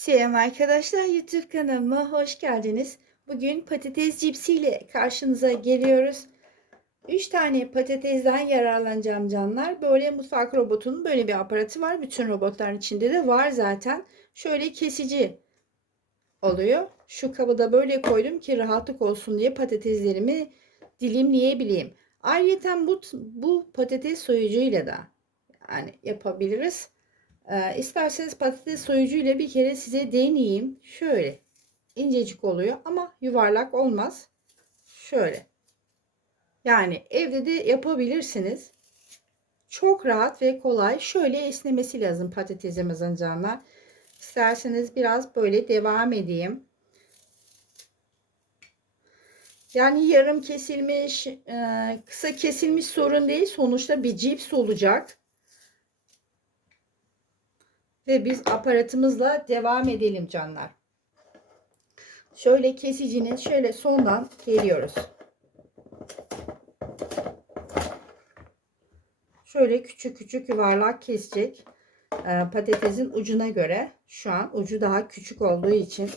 Selam arkadaşlar YouTube kanalıma hoş geldiniz. Bugün patates cipsiyle karşınıza geliyoruz. 3 tane patatesden yararlanacağım canlar. Böyle mutfak robotunun böyle bir aparatı var. Bütün robotların içinde de var zaten. Şöyle kesici oluyor. Şu kabı da böyle koydum ki rahatlık olsun diye patateslerimi dilimleyebileyim. Ayrıca bu, bu patates soyucuyla da yani yapabiliriz. Ee, isterseniz patates soyucu ile bir kere size deneyeyim. Şöyle incecik oluyor ama yuvarlak olmaz. Şöyle. Yani evde de yapabilirsiniz. Çok rahat ve kolay. Şöyle esnemesi lazım patatesimizin canlar. İsterseniz biraz böyle devam edeyim. Yani yarım kesilmiş, kısa kesilmiş sorun değil. Sonuçta bir cips olacak. Ve biz aparatımızla devam edelim canlar. Şöyle kesicinin şöyle sondan geliyoruz. Şöyle küçük küçük yuvarlak kesecek. Patatesin ucuna göre şu an ucu daha küçük olduğu için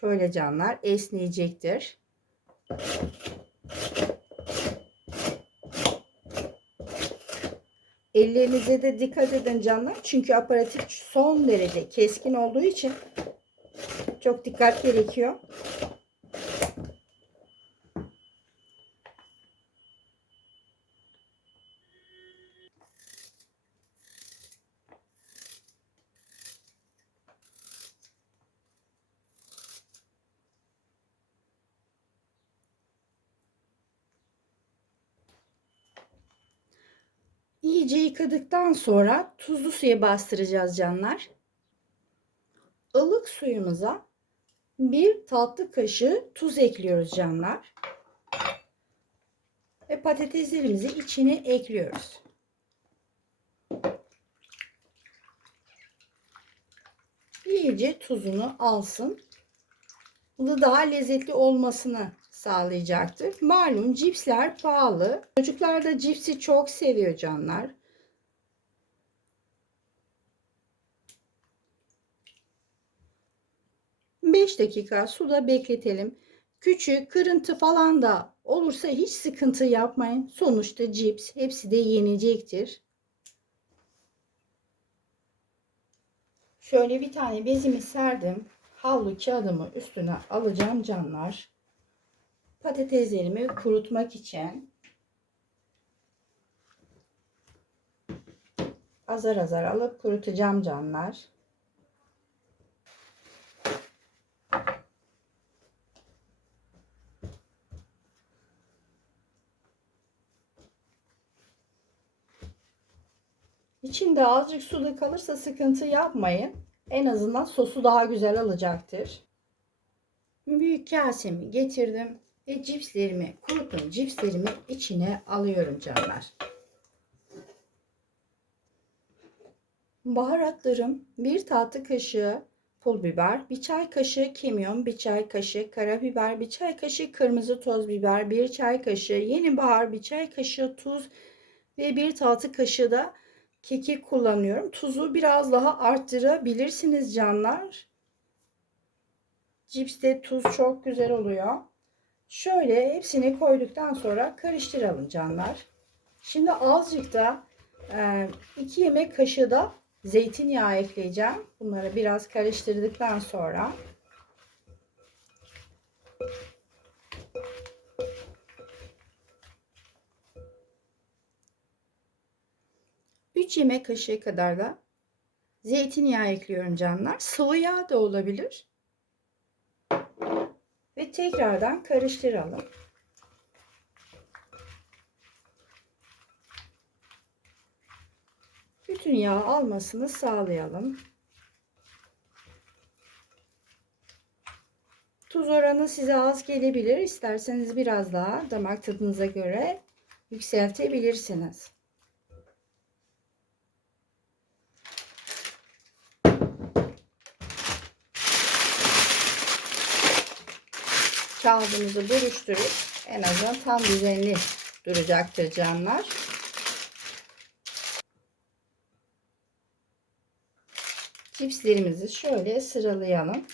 Şöyle canlar esneyecektir. Ellerinize de dikkat edin canlar. Çünkü aparatif son derece keskin olduğu için çok dikkat gerekiyor. İyice yıkadıktan sonra tuzlu suya bastıracağız canlar. Ilık suyumuza bir tatlı kaşığı tuz ekliyoruz canlar. Ve patateslerimizi içine ekliyoruz. İyice tuzunu alsın. Bu da daha lezzetli olmasını sağlayacaktır. Malum cipsler pahalı. Çocuklar da cipsi çok seviyor canlar. Beş dakika suda bekletelim. Küçük kırıntı falan da olursa hiç sıkıntı yapmayın. Sonuçta cips hepsi de yenecektir. Şöyle bir tane bezimi serdim. Havlu kağıdımı üstüne alacağım canlar patateslerimi kurutmak için azar azar alıp kurutacağım canlar. İçinde azıcık suda kalırsa sıkıntı yapmayın. En azından sosu daha güzel alacaktır. Büyük kasemi getirdim ve cipslerimi kuruttum cipslerimi içine alıyorum canlar. Baharatlarım bir tatlı kaşığı pul biber, bir çay kaşığı kimyon, bir çay kaşığı karabiber, bir çay kaşığı kırmızı toz biber, bir çay kaşığı yeni bahar, bir çay kaşığı tuz ve bir tatlı kaşığı da kekik kullanıyorum. Tuzu biraz daha arttırabilirsiniz canlar. Cipste tuz çok güzel oluyor. Şöyle hepsini koyduktan sonra karıştıralım canlar. Şimdi azıcık da 2 e, yemek kaşığı da zeytinyağı ekleyeceğim. Bunları biraz karıştırdıktan sonra Üç yemek kaşığı kadar da zeytinyağı ekliyorum canlar. Sıvı yağ da olabilir tekrardan karıştıralım. Bütün yağ almasını sağlayalım. Tuz oranı size az gelebilir. İsterseniz biraz daha damak tadınıza göre yükseltebilirsiniz. Kağıdımızı buruşturup en azından tam düzenli duracaktır canlar. Cipslerimizi şöyle sıralayalım.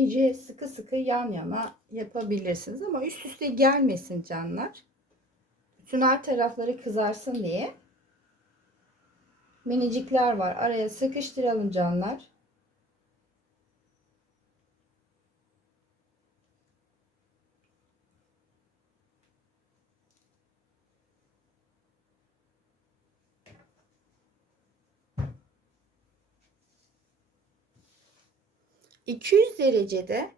İyice sıkı sıkı yan yana yapabilirsiniz ama üst üste gelmesin canlar. Bütün her tarafları kızarsın diye. Minicikler var. Araya sıkıştıralım canlar. ...200 derecede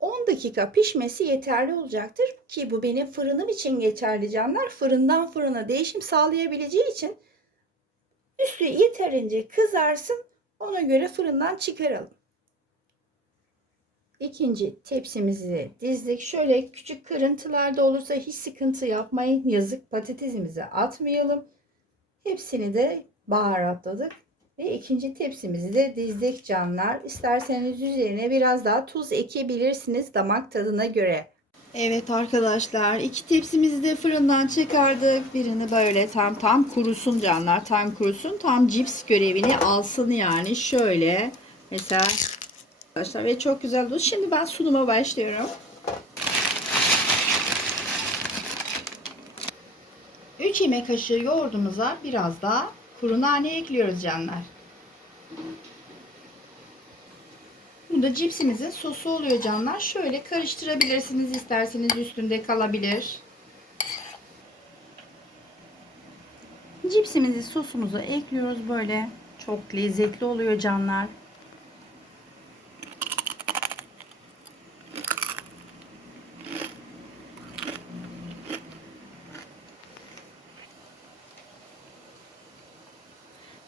10 dakika pişmesi yeterli olacaktır ki bu benim fırınım için geçerli canlar. Fırından fırına değişim sağlayabileceği için üstü yeterince kızarsın. Ona göre fırından çıkaralım. İkinci tepsimizi dizdik. Şöyle küçük kırıntılarda olursa hiç sıkıntı yapmayın. Yazık patatesimizi atmayalım. Hepsini de baharatladık. Ve ikinci tepsimizi de dizdik canlar. İsterseniz üzerine biraz daha tuz ekebilirsiniz damak tadına göre. Evet arkadaşlar iki tepsimizi de fırından çıkardık. Birini böyle tam tam kurusun canlar. Tam kurusun. Tam cips görevini alsın yani. Şöyle mesela arkadaşlar ve çok güzel oldu. Şimdi ben sunuma başlıyorum. 3 yemek kaşığı yoğurdumuza biraz daha kuru nane ekliyoruz canlar. Bu da cipsimizin sosu oluyor canlar. Şöyle karıştırabilirsiniz isterseniz üstünde kalabilir. Cipsimizi sosumuza ekliyoruz böyle. Çok lezzetli oluyor canlar.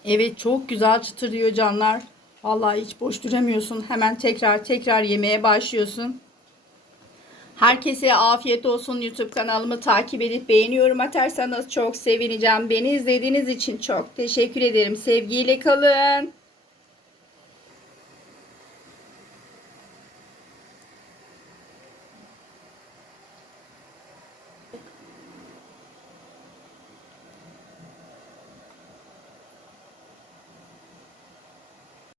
Evet çok güzel çıtırıyor canlar. Vallahi hiç boş duramıyorsun. Hemen tekrar tekrar yemeye başlıyorsun. Herkese afiyet olsun. YouTube kanalımı takip edip beğeni yorum atarsanız çok sevineceğim. Beni izlediğiniz için çok teşekkür ederim. Sevgiyle kalın.